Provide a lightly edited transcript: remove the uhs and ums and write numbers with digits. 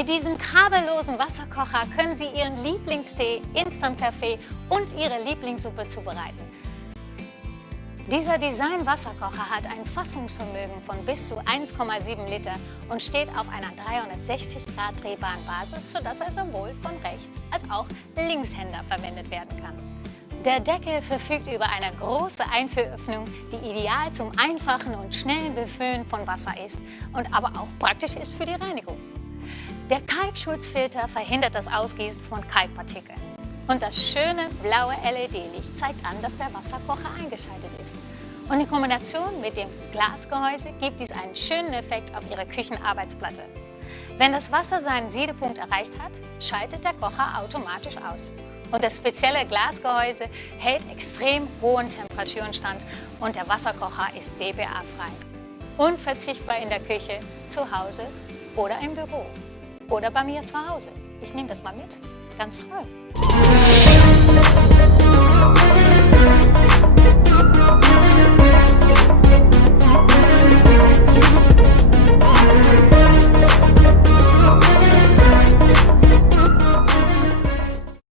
Mit diesem kabellosen Wasserkocher können Sie Ihren Lieblingstee, Instant-Kaffee und Ihre Lieblingssuppe zubereiten. Dieser Design-Wasserkocher hat ein Fassungsvermögen von bis zu 1,7 Liter und steht auf einer 360 Grad drehbaren Basis, sodass er sowohl von Rechts- als auch Linkshänder verwendet werden kann. Der Deckel verfügt über eine große Einführöffnung, die ideal zum einfachen und schnellen Befüllen von Wasser ist und aber auch praktisch ist für die Reinigung. Der Kalkschutzfilter verhindert das Ausgießen von Kalkpartikeln. Und das schöne blaue LED-Licht zeigt an, dass der Wasserkocher eingeschaltet ist. Und in Kombination mit dem Glasgehäuse gibt dies einen schönen Effekt auf Ihre Küchenarbeitsplatte. Wenn das Wasser seinen Siedepunkt erreicht hat, schaltet der Kocher automatisch aus. Und das spezielle Glasgehäuse hält extrem hohen Temperaturen stand und der Wasserkocher ist BPA-frei. Unverzichtbar in der Küche, zu Hause oder im Büro. Oder bei mir zu Hause. Ich nehme das mal mit. Ganz toll.